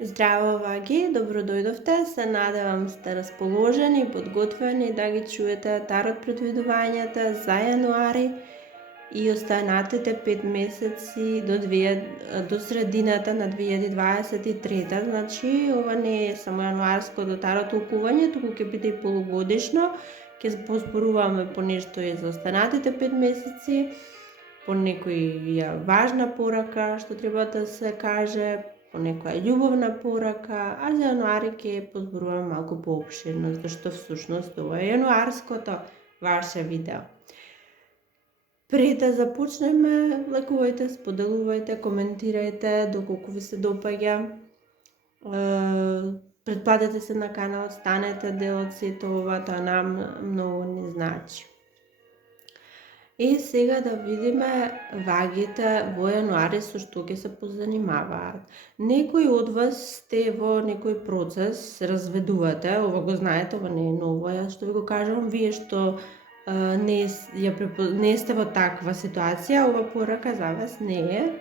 Здраво, ваги! Добро дојдовте! Се надевам сте расположени и подготвени да ги чуете тарот предвидувањата за јануари и останатите 5 месеци до средината на 2023. Значи, ова не е само јануарското тарот толкување, туку ќе биде и полугодишно. Ќе поспоруваме по нешто и за останатите 5 месеци, по некоја важна порака што треба да се каже, по некоја љубовна порака, а за јануари ќе позборувам малку поопширно, зашто всушност ова е јануарското ваше видео. Пред да започнеме, лайкувајте, споделувајте, коментирајте доколку ви се допаѓа. Претплатете се на каналот, станете дел од сето ова, тоа нам многу ни значи. И сега да видиме вагите во јануари со што ќе се позанимаваат. Некои од вас сте во некој процес, се разведувате, ова го знаете, ова не е ново, јас што ви го кажам, вие што не сте во таква ситуација, ова порака за вас не е.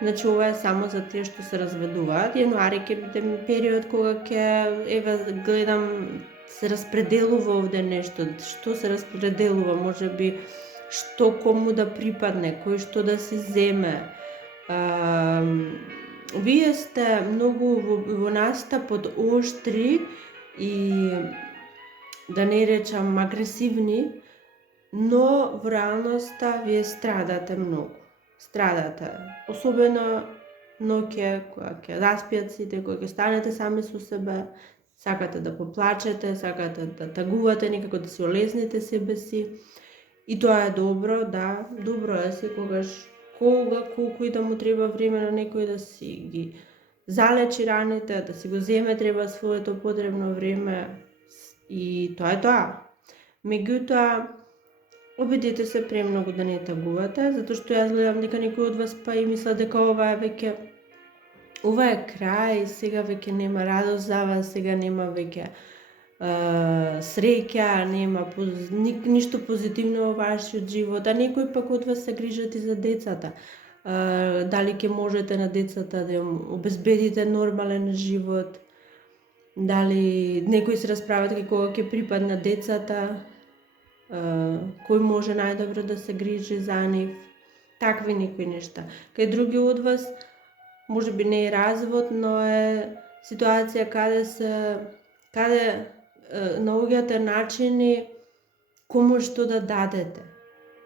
Значи, ова е само за тие што се разведуваат. Јануари ќе биде период кога ќе, гледам, се распределува овде нешто. Што се распределува? Може би што кому да припадне, кој што да се земе. Вие сте многу во настап од оштри и да не речам агресивни, но во реалноста вие страдате многу. Страдате. Особено ноќе, кога ќе заспијат сите, кога ќе станете сами со себе, сакате да поплачете, сакате да тагувате, некако да си олесните себе си. И тоа е добро, да, добро е секогаш колку и да му треба време на некој да си ги залечи раните, да си го земе треба своето потребно време и тоа е тоа. Меѓутоа, обидете се премногу да не тагувате, затоа што јас гледам дека некој од вас па и мисла дека ова е крај, сега веќе нема радост за вас, сега нема веќе среќа, нема ништо позитивно во вашиот живот, а некој пак од вас се грижат и за децата. Дали ќе можете на децата да им обезбедите нормален живот, дали некој се расправат дека кога ќе припадна децата, кој може најдобро да се грижи за нив, такви некои нешта. Кај други од вас, може би не е развод, но е ситуација каде наоѓате начини кому што да дадете.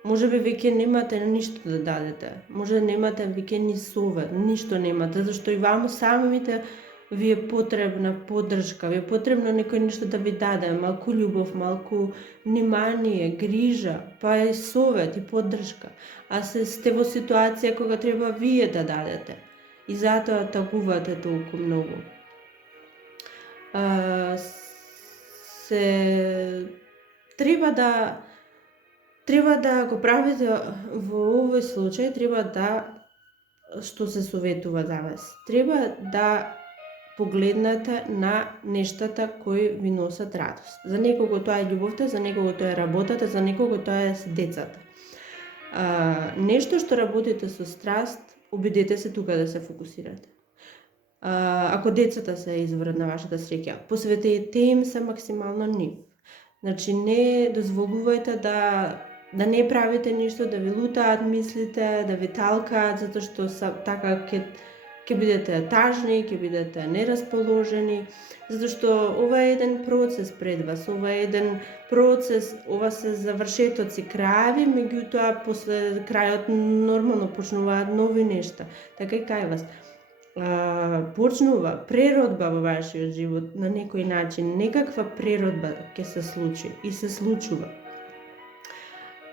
Може би веќе немате ништо да дадете. Може немате веќе ни совет, ништо немате, зашто и вам самите ви е потребна поддршка, ви е потребно некој нешто да ви даде, малку љубов, малку внимание, грижа, па и совет и поддршка. А сте во ситуација кога треба вие да дадете. И затоа тагувате толку многу. Треба да го правите во овој случај, треба да, што се советува за вас, треба да погледнете на нештата кои ви носат радост. За некого тоа е љубовта, за некого тоа е работата, за некого тоа е децата. Нешто што работите со страст, обидете се тука да се фокусирате. Ако децата се изворот на вашата среќа, посветете им се максимално нив. Значи, не дозволувајте да не правите ништо, да ви лутаат мислите, да ви талкаат, затоа што така ќе бидете тажни, ќе бидете нерасположени, затоа што ова е еден процес пред вас, ова се завршетоци, краеви, меѓутоа после крајот нормално почнуваат нови нешта. Така и кај вас. Почнува преродба во вашиот живот на некој начин, некаква преродба ќе се случи и се случува.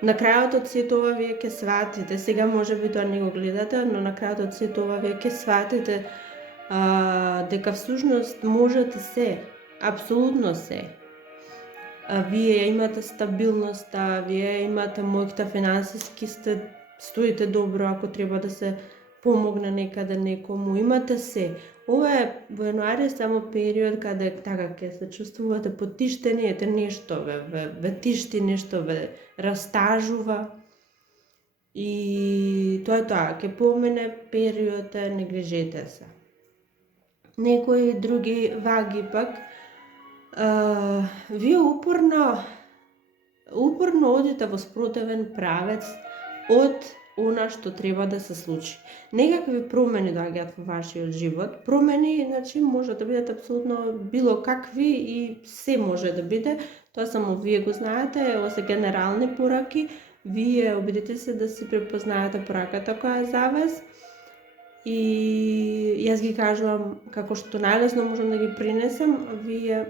На крајот од сето ова вие ќе сватите, сега може би тоа не го гледате, но на крајот од сето ова вие ќе сватите дека всушност можете се, апсолутно се. Вие имате стабилноста, вие имате моќта, финансиски стоите добро ако треба да се помогне некаде некому, имате се. Ова е во јануари само период каде така ќе се чувствувате потиштени, ете нешто ве тишти, нешто ве растажува. И тоа е тоа, ќе помине период, не грижете се. Некои други ваги пак, вие упорно одите во спротивен правец од она што треба да се случи. Некакви промени доаѓаат во вашиот живот. Промени, значи, може да бидат апсолутно било какви и се може да биде. Тоа само вие го знаете, ова се генерални пораки. Вие обидете се да си препознаете пораката која е за вас. И јас ги кажувам како што најлесно можам да ги принесам, вие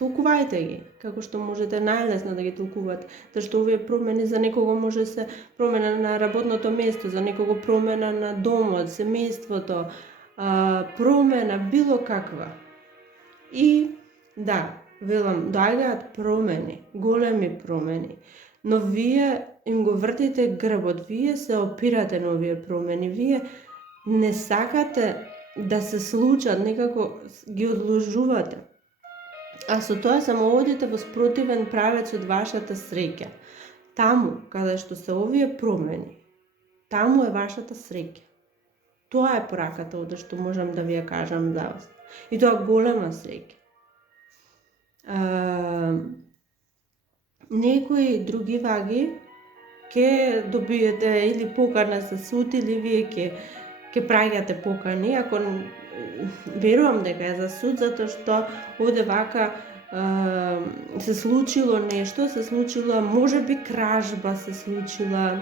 толкувајте ги, како што можете најлесно да ги толкувате. Зашто овие промени за некого може да се промена на работното место, за некого промена на домот, семејството, промена било каква. И да, велам, доаѓаат промени, големи промени, но вие им го вртите грбот, вие се опирате на овие промени, вие не сакате да се случат, некако ги одложувате. А со тоа само одите во спротивен правец од вашата среќа. Таму, каде што се овие промени, таму е вашата среќа. Тоа е пораката оде што можам да ви ја кажам за вас. И тоа голема среќа. Некои други ваги ќе добиете или покана за суд, или вие ќе праќате покани, ако верувам дека е за суд, затоа што овде вака се случило нешто, можеби кражба се случила,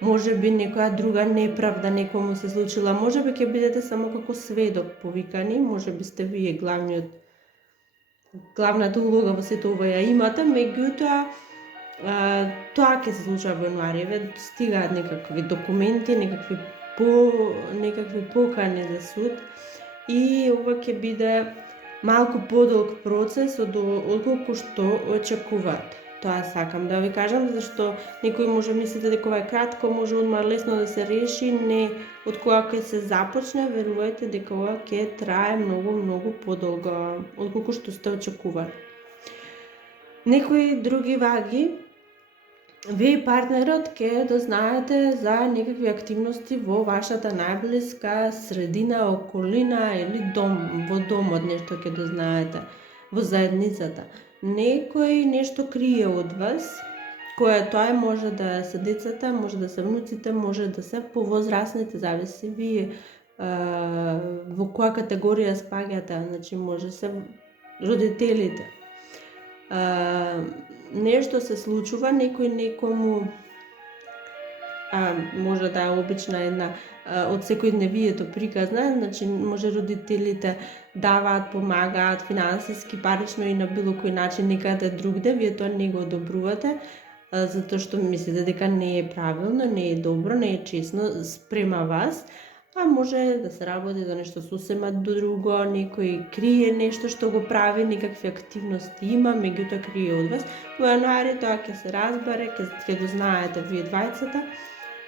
можеби некоја друга неправда некому се случила, можеби ќе бидете само како сведок повикани, можеби сте вие главната улога во сето ова ја имате, меѓутоа тоа ќе се случува во јануари, ве стигаат некакви документи, некакви покани за суд и ова ќе биде малку подолг процес отколку што очекуваат. Тоа сакам да ви кажам, зашто некој може мислите дека ова е кратко, може одма лесно да се реши, не, од кога ќе се започне, верувајте дека ова ќе трае многу подолго отколку што сте очекували. Некои други ваги, вие и партнерот ќе дознаете за некакви активности во вашата најблиска средина, околина или дом, во домот нешто ќе дознаете, во заедницата. Некој нешто крие од вас, кое тоа може да се децата, може да се внуците, може да се повозрасните, зависи вие во која категорија спаѓате, значи може се родителите. Нешто се случува, некој некому, може да е обична една од секојдневието приказна, значи може родителите даваат, помагаат финансиски, парично и на било кој начин некаде другде, вие тоа не го одобрувате, затоа што мислите дека не е правилно, не е добро, не е честно спрема вас, а може да се работи за нешто сосема друго, некој крие нешто што го прави, некакви активности има, меѓутоа крие од вас. Во јануари тоа ќе се разбере, ќе дознаете вие двајцата,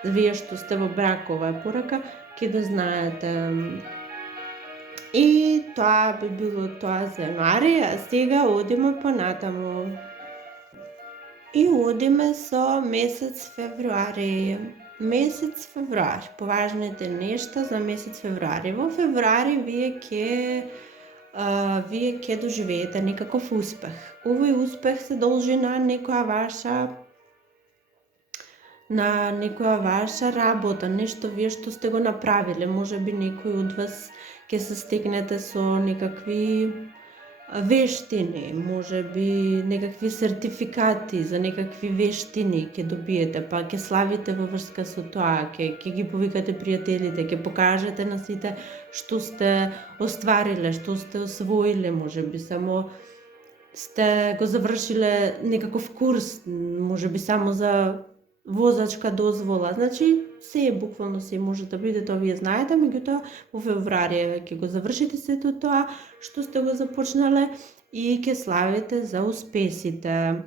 вие што сте во брак, ова е порака, ќе дознаете. И тоа би било тоа за јануари, а сега одиме понатаму. И одиме со месец февруари. Месец февруари, поважните нешта за месец февруари. Во февруари вие ќе доживеете некаков успех. Овој успех се должи на некоја ваша работа, нешто вие што сте го направиле. Можеби некој од вас ќе се стекнете со некакви вештини, можеби некакви сертификати за некакви вештини ќе добиете, па ќе славите во врска со тоа, ќе ги повикате пријателите, ќе покажете на сите што сте оствариле, што сте освоиле, можеби само сте го завршиле некаков курс, можеби само за возачка дозвола, значи се буквално се може да биде, тоа вие знаете, меѓутоа во февруари ќе го завршите сето тоа што сте го започнале и ќе славите за успесите,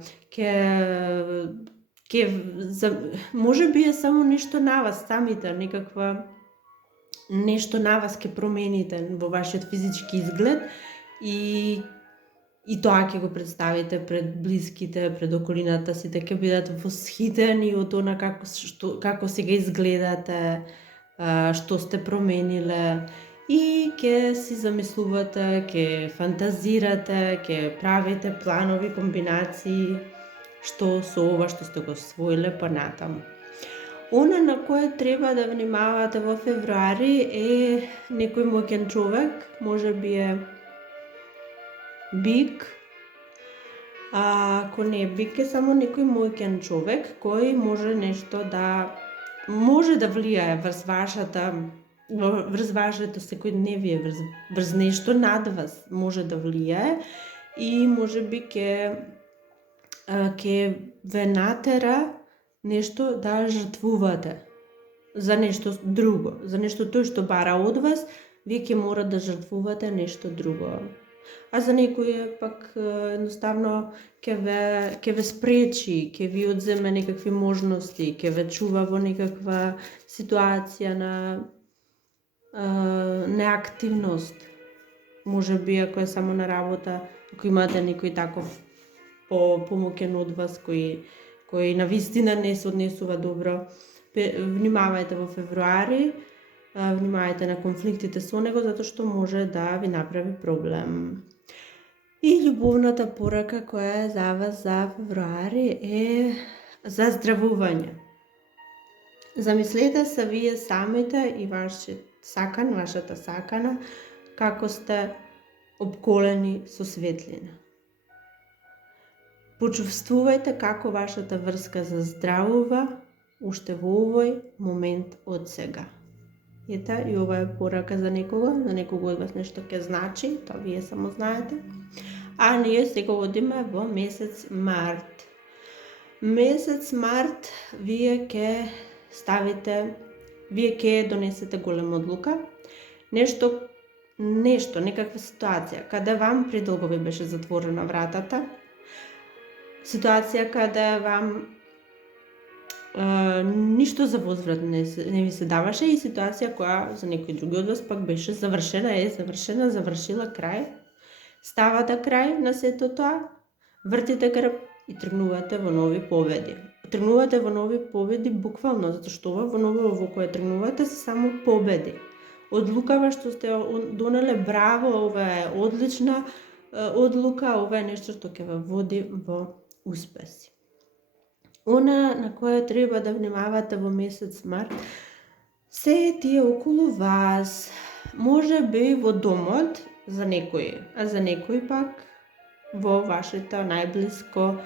можеби е само нешто на вас самите, нешто на вас ќе промените во вашиот физички изглед и тоа ќе го представите пред блиските, пред околината, сите ќе бидат восхитени од она како сега изгледате, што сте промениле и ќе си замислувате, ќе фантазирате, ќе правите планови, комбинации, што со ова што сте го освоиле понатаму. Она на кое треба да внимавате во февруари е некој моќен човек, може би е бик, ако не е бик е само некој моќен човек кој може нешто да влијае врз вашето секојдневие, врз нешто над вас може да влијае и може би ќе ве натера нешто да жртвувате за нешто друго, за нешто тој што бара од вас, вие ќе мора да жртвувате нешто друго. А за некој пак едноставно ќе ве спречи, ќе ви одземе некакви можности, ќе ве чува во некаква ситуација на неактивност. Може би ако е само на работа, ако имате некој таков помоќен од вас кој на вистина не се однесува добро, внимавајте во февруари, внимавајте на конфликтите со него, затоа што може да ви направи проблем. И љубовната порака која е за вас за февруари е за здравување. Замислете се вие самите и вашата сакана, како сте обколени со светлина. Почувствувајте како вашата врска заздравува уште во овој момент од сега. Ета, и ова е порака за некого од вас нешто ќе значи, тоа вие само знаете. А ние сега одиме во месец март. Месец март вие ќе донесете голема одлука, нешто, некаква ситуација, каде вам предолго ви беше затворена вратата, ситуација каде вам ништо за возврат не ви се даваше и ситуација која за некој други од вас пак беше завршила крај. Ставате крај на сето тоа, вртите грб и тргнувате во нови победи. Тргнувате во нови победи буквално, затоа што во ново во кое тргнувате се само победи. Одлукава што сте донеле, браво, ова е одлична одлука, ова е нешто што ќе ве води во успеси. Она на кое треба да внимавате во месец март се тие околу вас, може би во домот за некој, а за некој пак во вашето најблиско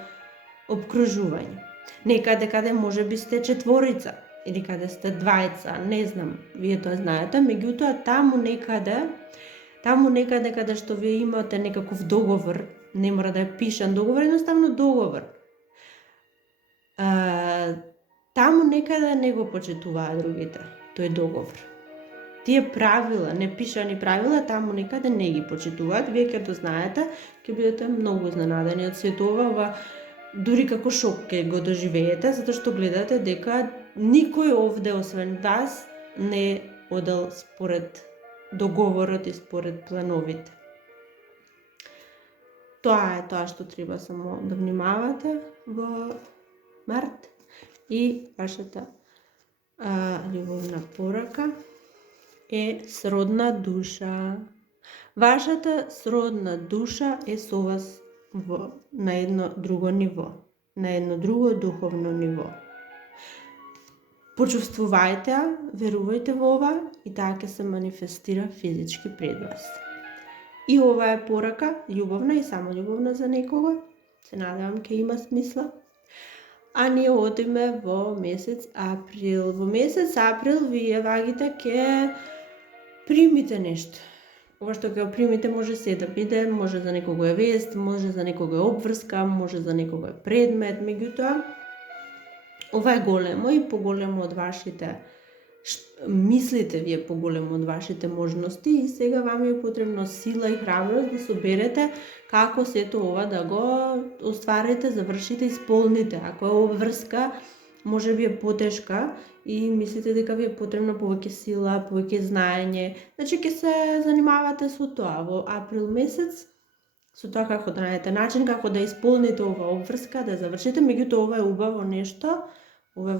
обкружување. Некаде каде може би сте четворица или каде сте двајца, не знам, вие тоа знаете, меѓутоа таму некаде каде што вие имате некаков договор, не мора да е пишан договор, едноставно договор. Таму некаде не го почитуваат другите, тој договор. Тие правила, непишани правила, таму некаде не ги почитуваат, вие ќе дознаете, ќе бидете многу изненадени од сето ова, дури како шок ќе го доживеете, затоа што гледате дека никој овде освен вас не одел според договорот и според плановите. Тоа е тоа што треба само да внимавате во март и вашата љубовна порака е сродна душа. Вашата сродна душа е со вас на едно друго ниво, на едно друго духовно ниво. Почувствувајте, верувајте во ова и таа ќе се манифестира физички пред вас. И ова е порака, љубовна и само љубовна за некого, се надевам ќе има смисла. А ние одиме во месец април. Во месец април вие вагите ќе примите нешто. Ова што ќе примите може се да биде, може за некого е вест, може за некого е обврска, може за некого е предмет, меѓутоа ова е големо и поголемо од вашите мислите вие поголемо од вашите можности и сега вам е потребно сила и храброст да соберете како сето ова да го остварите, завршите, исполните. Ако е обврска, може би е потешка и мислите дека ви е потребна повеќе сила, повеќе знаење. Значи ќе се занимавате со тоа во април месец, со тоа како да најдете начин како да исполните ова обврска, да завршите, меѓутоа ова е убаво нешто, ова е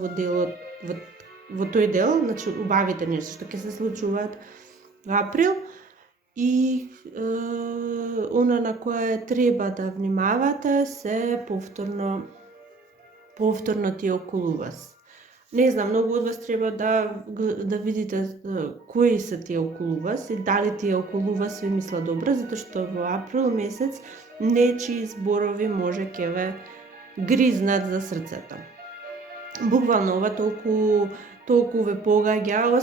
во тој дел, значи убавите нешто што ќе се случуваат април и она на која треба да внимавате се повторно ти околу вас. Не знам, многу од вас треба да видите кои се тие околу вас и дали тие околу вас ви мисла добро, затоа што во април месец нечии зборови може ќе ве гризнат за срцето. Буквално ова толку ве погаѓа,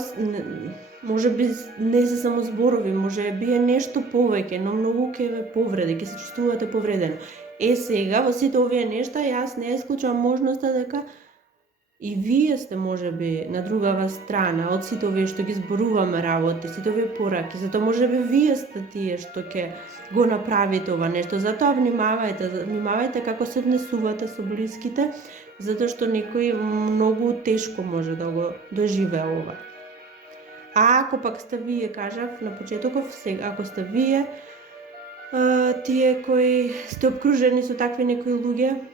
може би не се само зборови, може би е нешто повеќе, но многу ќе ве повреди, ќе се чувствувате повредено. Сега во сите овие нешта јас не исклучувам можноста дека и вие сте можеби на другава страна од сите овие што ги зборуваме работи, сите овие пораки, затоа можеби вие сте тие што ќе го направите ова нешто. Затоа внимавајте како се однесувате со блиските, затоа што некој многу тешко може да го доживее ова. А ако пак сте вие, кажав на почетоков, сега ако сте вие, тие кои сте обкружени со такви некои луѓе,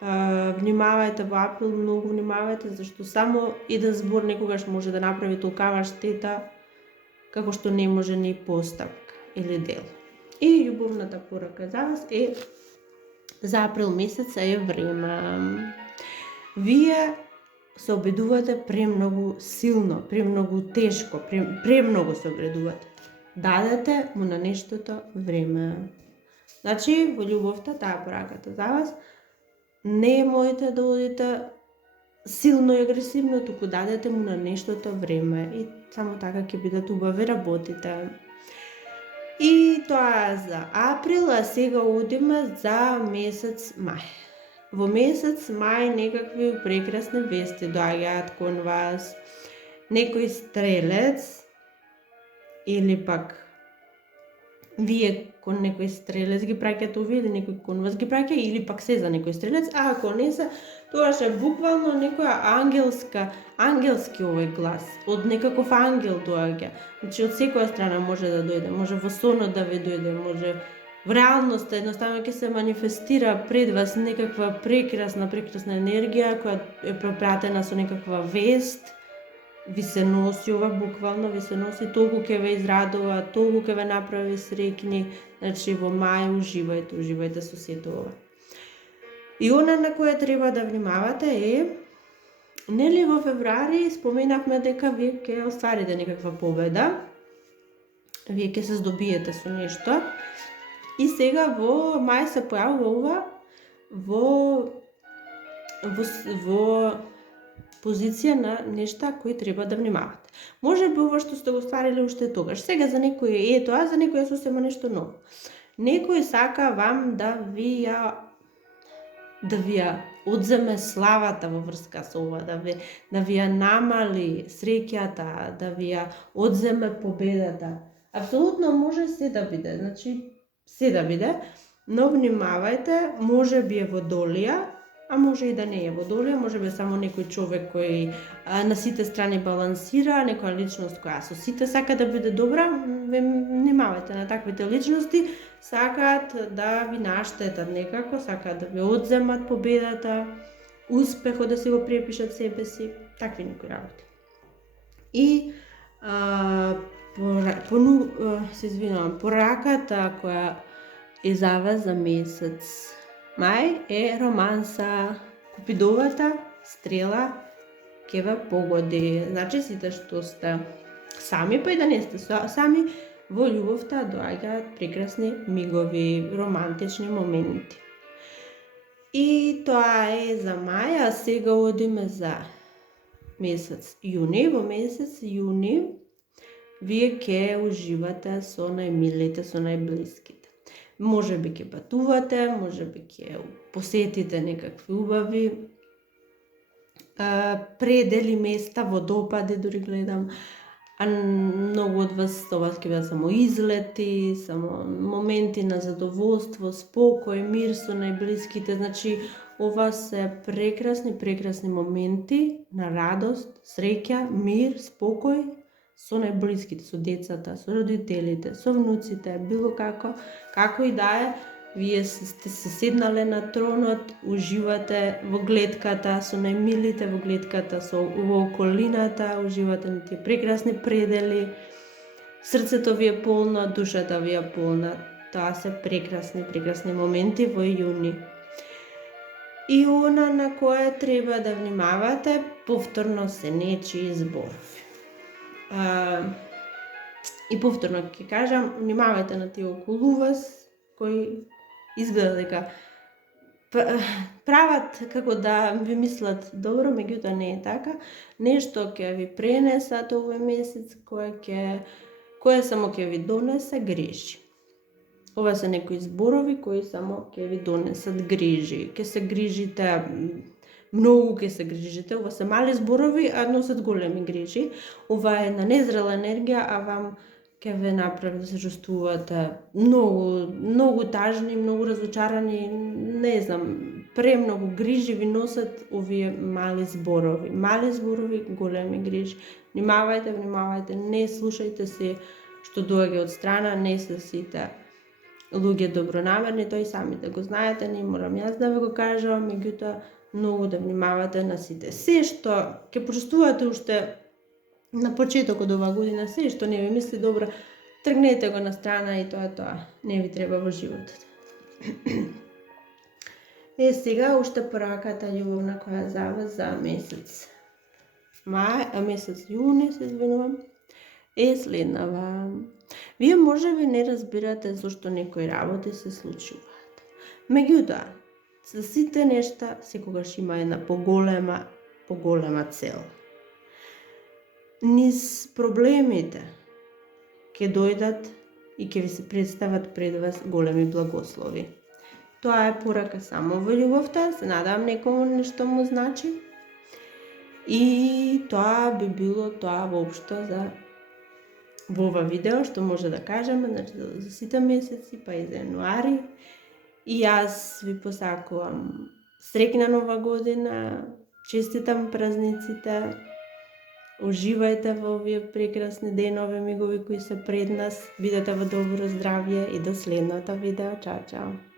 внимавајте во април, многу внимавајте, зашто само еден збор некогаш може да направи толкава штета, како што не може ни постапка или дел. И љубовната порака за вас е за април месец е време. Вие се обидувате премногу силно, премногу тешко, премногу се обидувате. Дадете му на нештото време. Значи, во љубовта, таа пораката за вас, не можете да одите силно и агресивно, туку дадете му на нештото време и само така ќе бидат убави работите. И тоа за април, а сега одиме за месец мај. Во месец мај некакви прекрасни вести доаѓаат кон вас. Некој стрелец или пак вие кон некој стрелец ги праќате овие, или некој кон вас ги праќа, или пак се за некој стрелец, а ако не се, тоа е буквално некоја ангелски овој глас, од некаков ангел доаѓа. Значи од секоја страна може да дојде, може во сонот да ви дојде, може во реалноста едноставно ќе се манифестира пред вас некаква прекрасна енергија која е пропратена со некаква вест. Ви се носи ова, буквално ви се носи, толку ќе ве израдува, толку ќе ве направи среќни. Значи во мај уживајте со сето ова. И она на која треба да внимавате е, нели во февруари споменавме дека вие ќе остварите некаква победа, вие ќе се здобиете со нешто. И сега во мај се појавува ова во позиција на нешта кои треба да внимавате. Може би ова што сте го стварили уште тогаш. Сега за некој е тоа, за некој е сосема нешто ново. Некој сака вам да ви ја одземе славата во врска со ова, да ви ја намали среќата, да ви ја одземе победата. Апсолутно може се да биде, значи се да биде, но внимавајте, може би е водолија, а може и да не е водолија, може би само некој човек кој на сите страни балансира, некоја личност која со сите сака да биде добра. Внимавајте на таквите личности, сакаат да ви наштетат некако, сакаат да ви одземат победата, успехот да се го препишат себе си, такви некои работи. И пораката која е за вас за месец мај е романса. Купидовата стрела ќе ве погоди. Значи сите што сте сами, па и да не сте сами, во љубовта доаѓаат прекрасни мигови, романтични моменти. И тоа е за мај, а сега одиме за месец јуни. Во месец јуни вие ќе уживате со најмилите, со најблиските. Може би ќе патувате, може би ќе посетите некакви убави предели места, водопади дури гледам, а многу од вас тоа ќе бидат само излети, само моменти на задоволство, спокој, мир со најблиските. Значи ова се прекрасни моменти на радост, среќа, мир, спокој со најблиските, со децата, со родителите, со внуците, било како и да е, вие сте се седнале на тронот, уживате во глетката со најмилите, во глетката во околината, уживате на тие прекрасни предели Срцето ви е полно, душата ви е полна. Тоа се прекрасни моменти во јуни. И она на кое треба да внимавате, повторно се нечии зборови. И повторно ќе кажам, внимавајте на тие околу вас, кои изгледа дека прават како да ви мислат добро, меѓутоа не е така. Нешто ќе ви пренесат овој месец, кое само ќе ви донесе грижи. Ова се некои зборови кои само ќе ви донесат грижи. Ќе се грижите, многу ќе се грижите. Ова се мали зборови, а носат големи грижи. Ова е една незрела енергија, а вам ќе ве направи да се чувствувате многу тажни, многу разочарани, не знам, премногу грижи ви носат овие мали зборови. Мали зборови, големи грижи. Внимавајте, не слушајте се што доаѓа од страна, не се сите луѓе добронамерни, тој самите го знаете, не морам јас да ви го кажам, меѓутоа многу да внимавате на сите. Се што ќе почувствувате уште на почетокот од оваа година, се што не ви мисли добро, тргнете го на страна и тоа не ви треба во животот. Сега уште пораката љубовна која за вас за месец јуни, се извинувам, е следнава. Вие можеби не разбирате зошто некои работи се случуваат. Меѓутоа, за сите нешта секогаш има една поголема цел. Низ проблемите ќе дојдат и ќе ви се представат пред вас големи благослови. Тоа е порака само во љубовта, се надам некому нешто му значи. И тоа би било тоа воопшто во ова видео што може да кажеме, значи за сите месеци, па и за јануари. И јас ви посакувам среќна нова година, честитам празниците, уживајте во овие прекрасни денови, мигови кои се пред нас, бидете во добро здравје и до следното видео. Чао, чао!